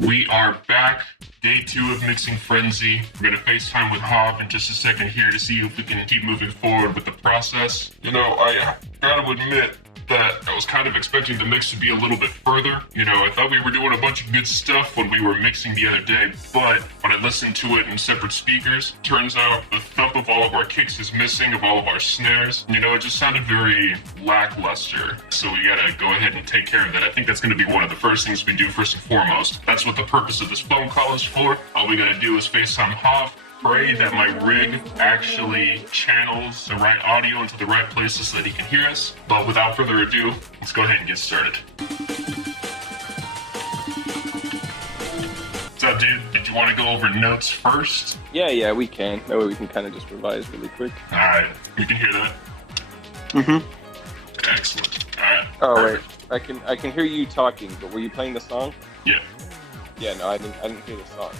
We are back. Day 2 of Mixing Frenzy. We're gonna FaceTime with Jav in just a second here to see if we can keep moving forward with the process. You know, I gotta admit that I was kind of expecting the mix to be a little bit further. You know, I thought we were doing a bunch of good stuff when we were mixing the other day, but when I listened to it in separate speakers, turns out the thump of all of our kicks is missing, of all of our snares. You know, it just sounded very lackluster. So we gotta go ahead and take care of that. I think that's gonna be one of the first things we do first and foremost. That's what the purpose of this phone call is for. All we gotta do is FaceTime Jav. Pray that my rig actually channels the right audio into the right places so that he can hear us. But without further ado, let's go ahead and get started. What's up, dude? Did you want to go over notes first? Yeah, we can. That way we can kind of just revise really quick. Alright, you can hear that? Mm-hmm. Excellent. Alright. Oh, perfect. wait. I can hear you talking, but were you playing the song? Yeah. Yeah, no, I didn't hear the song.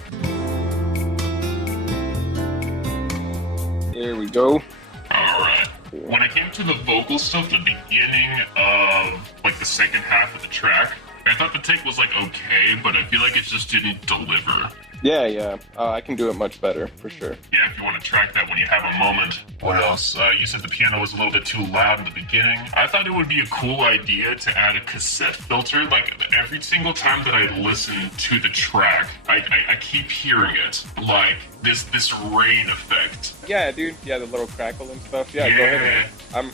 There we go. Alright. When it came to the vocal stuff, the beginning of like the second half of the track, I thought the take was like okay, but I feel like it just didn't deliver. Yeah. I can do it much better, for sure. Yeah, if you want to track that when you have a moment. What else? You said the piano was a little bit too loud in the beginning. I thought it would be a cool idea to add a cassette filter. Like, every single time that I listen to the track, I keep hearing it. Like, this rain effect. Yeah, dude. Yeah, the little crackle and stuff. Yeah. Go ahead.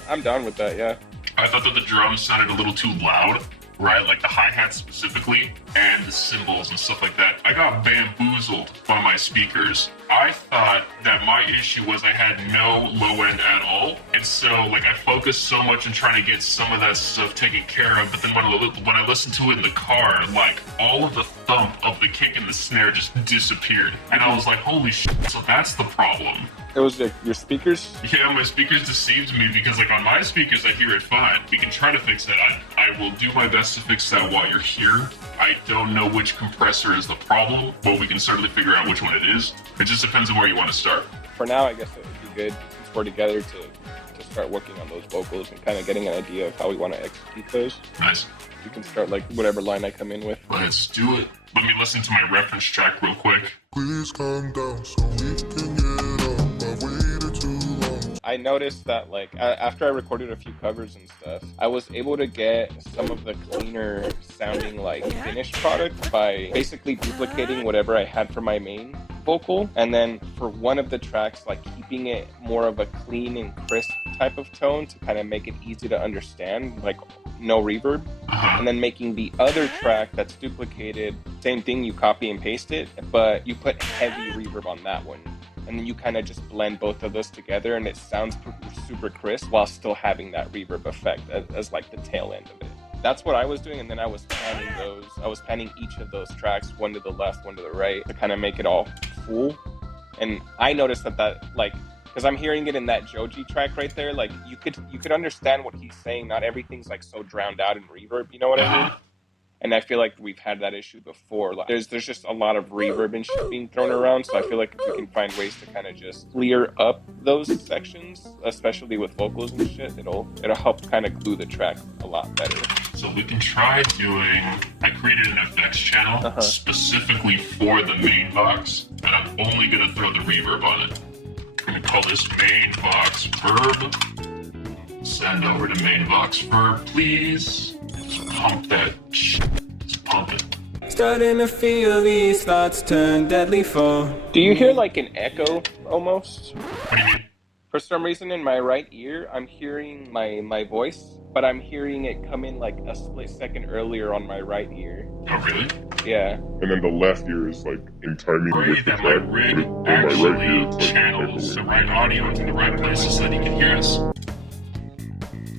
I'm down with that, yeah. I thought that the drums sounded a little too loud. Right, like the hi-hats specifically, and the cymbals and stuff like that. I got bamboozled by my speakers. I thought that my issue was I had no low end at all, and so like I focused so much on trying to get some of that stuff taken care of, but then when I listened to it in the car, like all of the thump of the kick and the snare just disappeared, and I was like, holy shit, so that's the problem. It was your speakers? Yeah, my speakers deceived me because like on my speakers I hear it fine. We can try to fix that. I will do my best to fix that while you're here. I don't know which compressor is the problem, but we can certainly figure out which one it is. It just depends on where you want to start. For now, I guess it would be good since we're together to start working on those vocals and kind of getting an idea of how we want to execute those. Nice. We can start like whatever line I come in with. Let's do it. Let me listen to my reference track real quick. Please calm down so we can get up. I waited too long. I noticed that like after I recorded a few covers and stuff, I was able to get some of the cleaner sounding like finished product by basically duplicating whatever I had for my main vocal, and then for one of the tracks like keeping it more of a clean and crisp type of tone to kind of make it easy to understand, like no reverb. And then making the other track that's duplicated, same thing, you copy and paste it, but you put heavy reverb on that one. And then you kind of just blend both of those together and it sounds super crisp while still having that reverb effect as like the tail end of it. That's what I was doing, and then I was panning those. I was panning each of those tracks, one to the left, one to the right, to kind of make it all full. And I noticed that like, because I'm hearing it in that Joji track right there, like you could understand what he's saying. Not everything's like so drowned out in reverb, you know what I mean? And I feel like we've had that issue before. Like, there's just a lot of reverb and shit being thrown around, so I feel like if we can find ways to kind of just clear up those sections, especially with vocals and shit, it'll help kind of glue the track a lot better. So we can try doing, I created an FX channel specifically for the main box, and I'm only gonna throw the reverb on it. I'm gonna call this main box verb. Send over to main box verb, please. Just pump that shit. Just pump it. Starting to feel these thoughts turn deadly for. Do you hear like an echo almost? What do you mean? For some reason in my right ear, I'm hearing my voice, but I'm hearing it come in like a split second earlier on my right ear. Oh, really? Yeah. And then the left ear is like in timing Pray with the that my track. rig But my right actually ear, it's like channels the echoing. right audio into the right places so that he can hear us.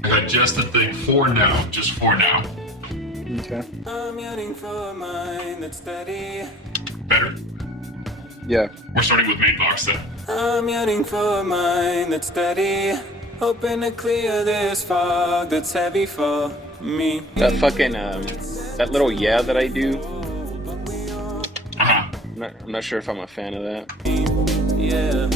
I got just the thing for now, just for now. Okay. I'm yearning for a mind that's steady. Better? Yeah. We're starting with main box then. I'm yearning for a mind that's steady. Hoping to clear this fog that's heavy for me. That fucking that little yeah that I do. I'm not sure if I'm a fan of that. Yeah.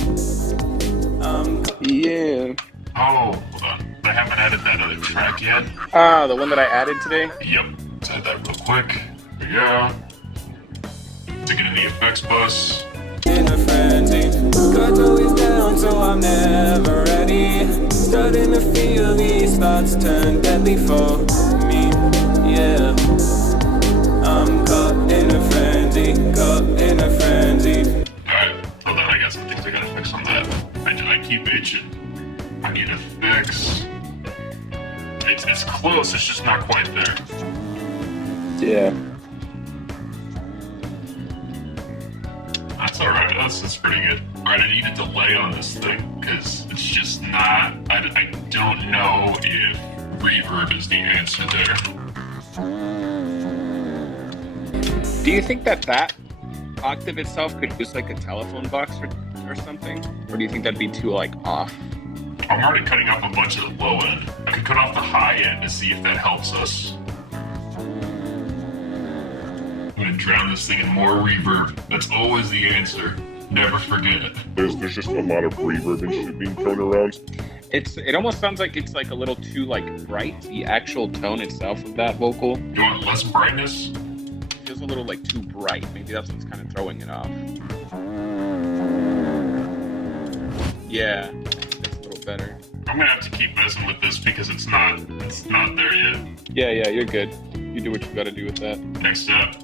Yeah. Oh, hold on. I haven't added that other track yet. Ah, the one that I added today? Yep. Let's add that real quick. There we go. effects bus. In a frenzy, God's always down, so I'm never ready. Starting to feel these thoughts turn deadly for me. Yeah, I'm caught in a frenzy, caught in a frenzy. Alright, hold on, I got some things I gotta fix on that. I keep itching. I need to fix. It's close, it's just not quite there. Yeah. That's alright, that's pretty good. Alright, I need a delay on this thing, because it's just not. I don't know if reverb is the answer there. Do you think that octave itself could use like a telephone box or something? Or do you think that'd be too like off? I'm already cutting off a bunch of the low end. I could cut off the high end to see if that helps us. I'm gonna drown this thing in more reverb. That's always the answer. Never forget it. There's just a lot of reverb and shit being thrown around. It almost sounds like it's like a little too like bright. The actual tone itself of that vocal You want less brightness? feels a little like too bright. Maybe that's what's kind of throwing it off. Yeah, that's a little better. I'm gonna have to keep messing with this because it's not there yet. Yeah, you're good. You do what you gotta do with that. Next up.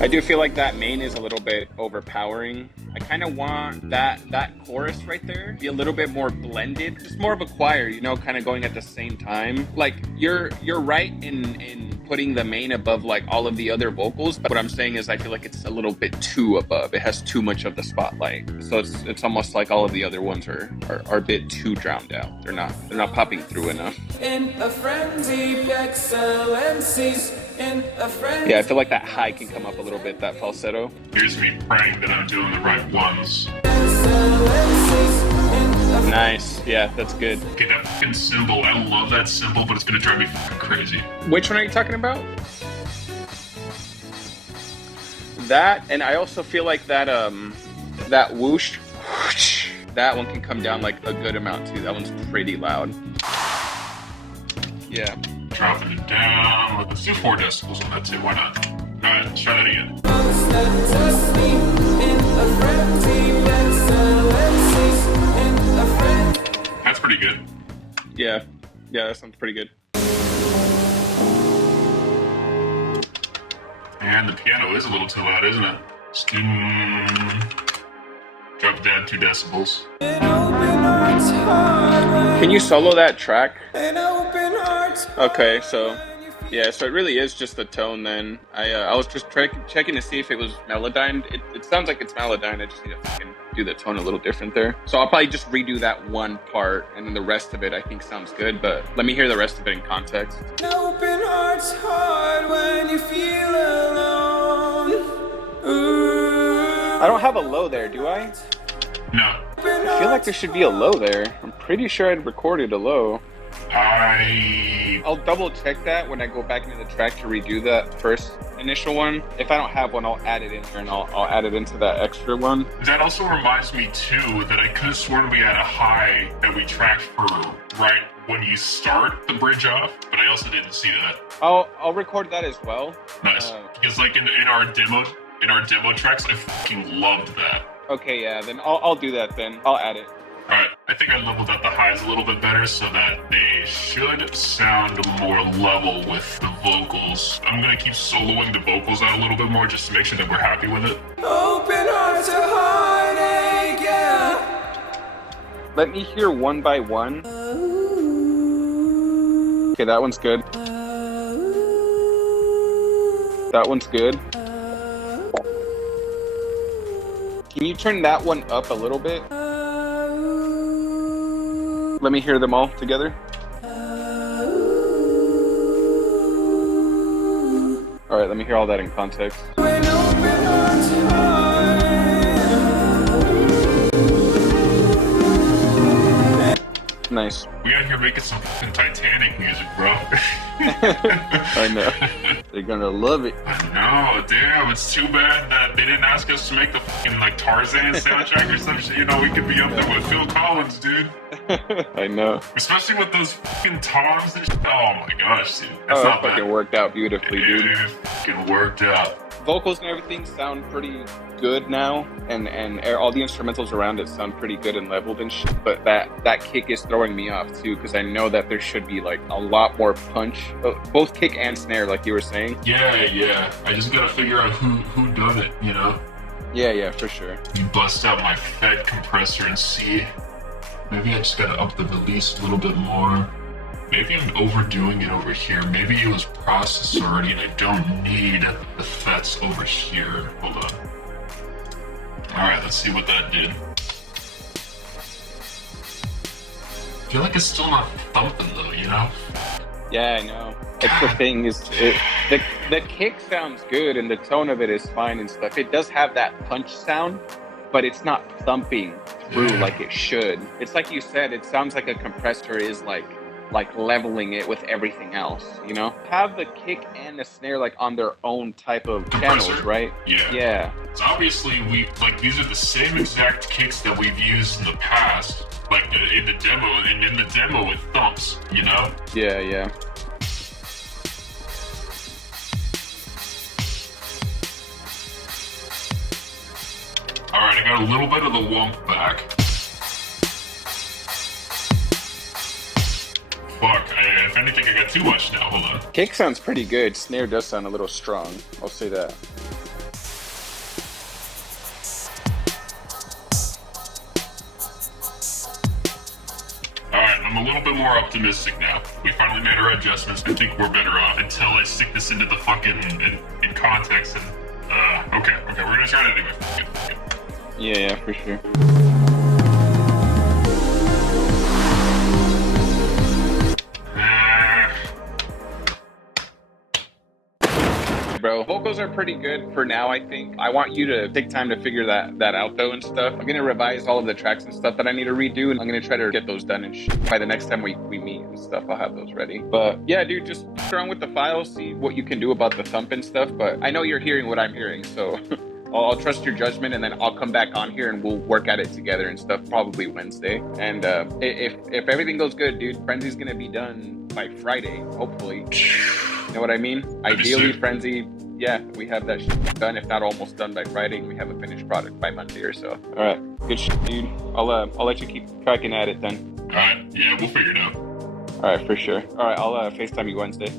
I do feel like that main is a little bit overpowering. I kind of want that chorus right there be a little bit more blended, just more of a choir, you know, kind of going at the same time. Like you're right in putting the main above like all of the other vocals, but what I'm saying is I feel like it's a little bit too above. It has too much of the spotlight, so it's almost like all of the other ones are a bit too drowned out. They're not popping through enough. In a frenzy, excellencies. In a frenzy. Yeah, I feel like that high can come up a little bit, that falsetto. Here's me praying that I'm doing the right ones. Nice. Yeah, that's good. Okay, that fucking cymbal. I love that cymbal, but it's gonna drive me fucking crazy. Which one are you talking about? That, and I also feel like that that whoosh, that one can come down like a good amount too. That one's pretty loud. Yeah. Dropping it down. Let's do 4 decibels on that too. Why not? Alright, let's try that again. That's pretty good. Yeah, that sounds pretty good. And the piano is a little too loud, isn't it? Drop it down 2 decibels. Can you solo that track? Okay, so yeah, so it really is just the tone then. I was just checking to see if it was melodined. It sounds like it's melodined. I just need to fucking do the tone a little different there. So I'll probably just redo that one part, and then the rest of it I think sounds good, but let me hear the rest of it in context. Open heart's hard when you feel alone. Ooh. I don't have a low there, do I? No. I feel like there should be a low there. I'm pretty sure I'd recorded a low. I'll double check that when I go back into the track to redo that first initial one. If I don't have one, I'll add it in there and I'll add it into that extra one. That also reminds me too that I could have sworn we had a high that we tracked for right when you start the bridge off, but I also didn't see that. I'll record that as well. Nice. Because like in our demo tracks, I fucking loved that. Okay, yeah, then I'll do that then. I'll add it. Alright, I think I leveled out the highs a little bit better so that they should sound more level with the vocals. I'm gonna keep soloing the vocals out a little bit more just to make sure that we're happy with it. Open hearts a heartache, yeah. Let me hear one by one. Okay, that one's good. That one's good. Can you turn that one up a little bit? Let me hear them all together. All right, let me hear all that in context. When open hearts hard. Nice. We out here making some fucking Titanic music, bro. I know. They're gonna love it. No, damn, it's too bad that they didn't ask us to make the fucking like Tarzan soundtrack or some shit. You know, we could be up there with Phil Collins, dude. I know. Especially with those fucking toms and shit. Oh my gosh, dude. That's Oh, it not fucking bad. worked out beautifully, dude. It fucking worked out. Vocals and everything sound pretty good now, and all the instrumentals around it sound pretty good and leveled and shit. But that kick is throwing me off too, because I know that there should be like a lot more punch, both kick and snare, like you were saying. Yeah. I just gotta figure out who done it, you know? Yeah, for sure. You bust out my Fed compressor and see. Maybe I just gotta up the release a little bit more. Maybe I'm overdoing it over here. Maybe it was processed already and I don't need the FETs over here. Hold on. Alright, let's see what that did. I feel like it's still not thumping though, you know? Yeah, I know. It's the thing is, the kick sounds good and the tone of it is fine and stuff. It does have that punch sound, but it's not thumping through like it should. It's like you said, it sounds like a compressor is like leveling it with everything else, you know? Have the kick and the snare like on their own type of Compressor? channels, right? Yeah. So obviously these are the same exact kicks that we've used in the past, like in the demo, and in the demo it thumps, you know? Yeah. Alright, I got a little bit of the wump back. Fuck, if anything, I got too much now. Hold on. Kick sounds pretty good. Snare does sound a little strong. I'll say that. Alright, I'm a little bit more optimistic now. We finally made our adjustments. I think we're better off until I stick this into the fucking in context and okay, we're gonna try it anyway. Fuck it. Yeah, for sure. Bro, vocals are pretty good for now, I think. I want you to take time to figure that out though and stuff. I'm gonna revise all of the tracks and stuff that I need to redo, and I'm gonna try to get those done and by the next time we meet and stuff, I'll have those ready. But yeah, dude, just play around with the files, see what you can do about the thump and stuff. But I know you're hearing what I'm hearing, so I'll trust your judgment, and then I'll come back on here and we'll work at it together and stuff, probably Wednesday. And if everything goes good, dude, Frenzy's gonna be done by Friday, hopefully. You know what I mean? Ideally, Frenzy, yeah, we have that shit done, if not almost done by Friday, and we have a finished product by Monday or so. All right, good shit, dude. I'll let you keep cracking at it then. All right, yeah, we'll figure it out. All right, for sure. All right, I'll FaceTime you Wednesday.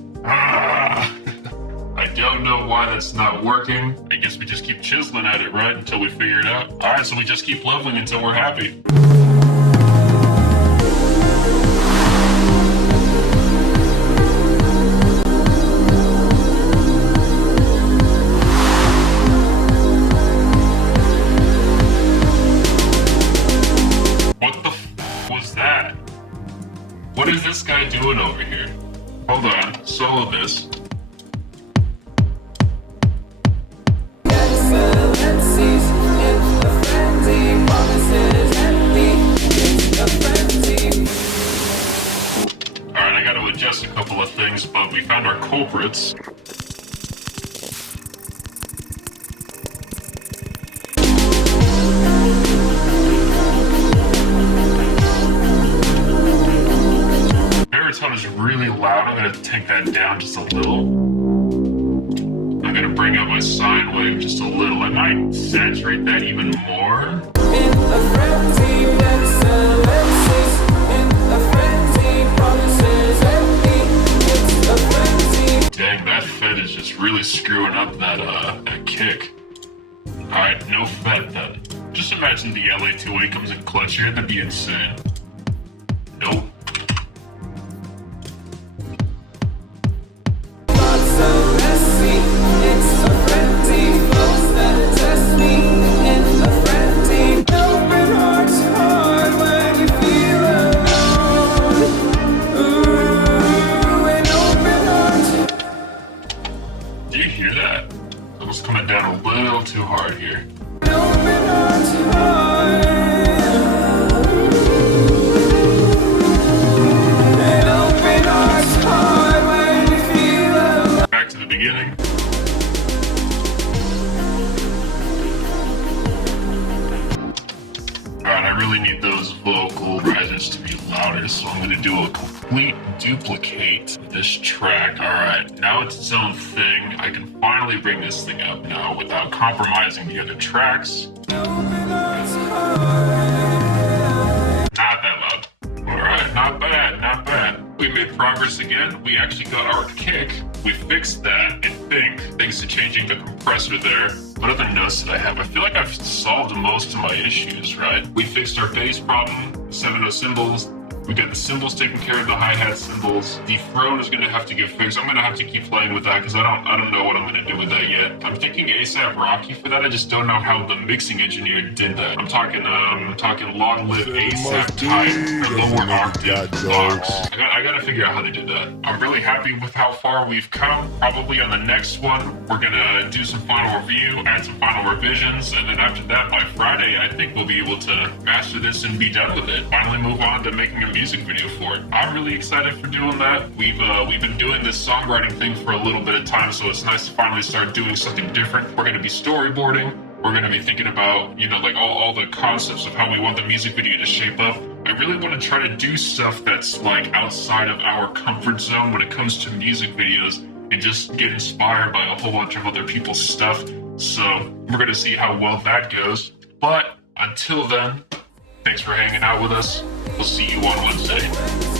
I don't know why that's not working. I guess we just keep chiseling at it, right, until we figure it out. All right, so we just keep leveling until we're happy. What is this guy doing over here? Hold on, solo this. Alright, I gotta adjust a couple of things, but we found our culprits. Baritone is really loud. I'm gonna take that down just a little. I'm gonna bring up my sine wave just a little. I might saturate that even more. Dang, that Fed is just really screwing up that kick. Alright, no Fed then. Just imagine the LA2A comes in clutch here. That'd be insane. Nope. Do you hear that? It's almost coming down a little too hard here. gonna do a complete duplicate of this track. All right, now it's its own thing. I can finally bring this thing up now without compromising the other tracks. Not that loud. All right, not bad, not bad. We made progress again. We actually got our kick. We fixed that, I think, thanks to changing the compressor there. What other notes did I have? I feel like I've solved most of my issues, right? We fixed our bass problem, 7/0 cymbals. We got the cymbals taken care of, the hi-hat cymbals. The throne is gonna have to get fixed. I'm gonna have to keep playing with that because I don't know what I'm gonna do with that yet. I'm thinking ASAP Rocky for that. I just don't know how the mixing engineer did that. I'm talking long live ASAP type or lower octave box. I gotta figure out how they did that. I'm really happy with how far we've come. Probably on the next one, we're gonna do some final review, add some final revisions, and then after that, by Friday, I think we'll be able to master this and be done with it. Finally move on to making a music video for it. I'm really excited for doing that. We've been doing this songwriting thing for a little bit of time, so it's nice to finally start doing something different. We're gonna be storyboarding. We're gonna be thinking about, you know, like all the concepts of how we want the music video to shape up. I really want to try to do stuff that's like outside of our comfort zone when it comes to music videos and just get inspired by a whole bunch of other people's stuff. So we're gonna see how well that goes. But until then, thanks for hanging out with us. We'll see you on Wednesday.